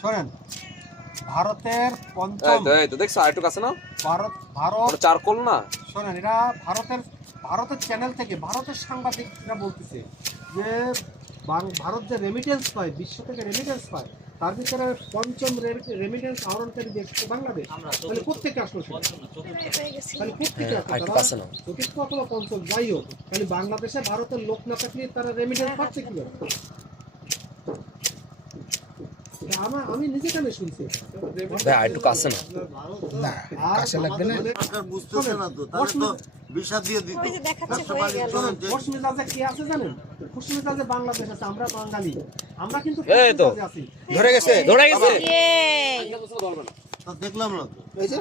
শোনেন, ভারতের পঞ্চম এই তো দেখছো আরেকটু কাছে না ভারত চারকোল না শোনেন, এরা ভারতের চ্যানেল থেকে ভারতের সাংবাদিকরা বলতেছে যে ভারত যে রেমিটেন্স পায়, বিশ্ব থেকে রেমিটেন্স পায়, তার ভিতরে পঞ্চম রেমিটেন্স আহরণকারী দেশ হচ্ছে বাংলাদেশ। তাহলে কোথেকে আসলো সেটা? তাহলে কোথেকে আসলো? চতুর্থ অথবা পঞ্চম, যাই হোক, তাহলে বাংলাদেশে ভারতের লোক না থাকলে তারা রেমিটেন্স পাচ্ছে কিভাবে? আমি নিজে কানে শুনছি। ভাই একটু কাছে না না কাছে লাগবে না। সরকার বুঝতেছে না তো, তাহলে তো ভিসা দিয়ে দিত। খোশমেজাজে কি আছে জানেন? খোশমেজাজে বাংলাদেশ আছে, আমরা বাঙালি, আমরা কিন্তু এই তো খোশমেজাজে আছি। ধরে গেছে তা দেখলাম না তো। এই যে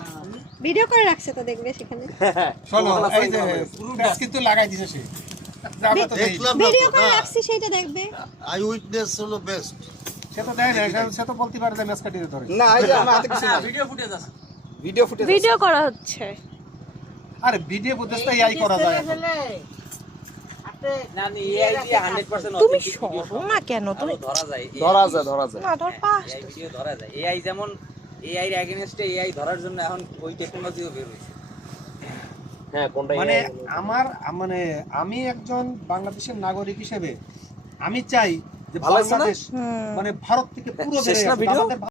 ভিডিও করে রাখছে তো, দেখবে সেখানে। শোনো, এই যে ব্যাস কিন্তু লাগাই দিছে সে। যাবে তো দেখি। দেখলাম না ভিডিও তো, করে না। রাখছি, সেটা দেখবে। আই উইটনেস হলো বেস্ট। সে তো দেয় না, সে তো বলতে পারে যে ম্যাচ কাটিয়ে ধরে। না এই যে আমার হাতে কিছু না। ভিডিও ফুটেজ ভিডিও করা হচ্ছে। আরে ভিডিও ফুটেজ তো এআই করা যায় এখন। তুমি সরো না কেন? তুমি ধরা যায় না ধর পাস। ভিডিও ধরা যায়। এআই যেমন এআই এর এগেইনস্টে এআই ধরার জন্য এখন ওই টেকনোলজিও বের হয়েছে। হ্যাঁ কোনটা মানে আমি একজন বাংলাদেশের নাগরিক হিসেবে আমি চাই যে ভালো আছে না? বাংলাদেশ মানে ভারত থেকে পুরো শেষ বেড়ে না আসুক। ভিডিও? আমাদের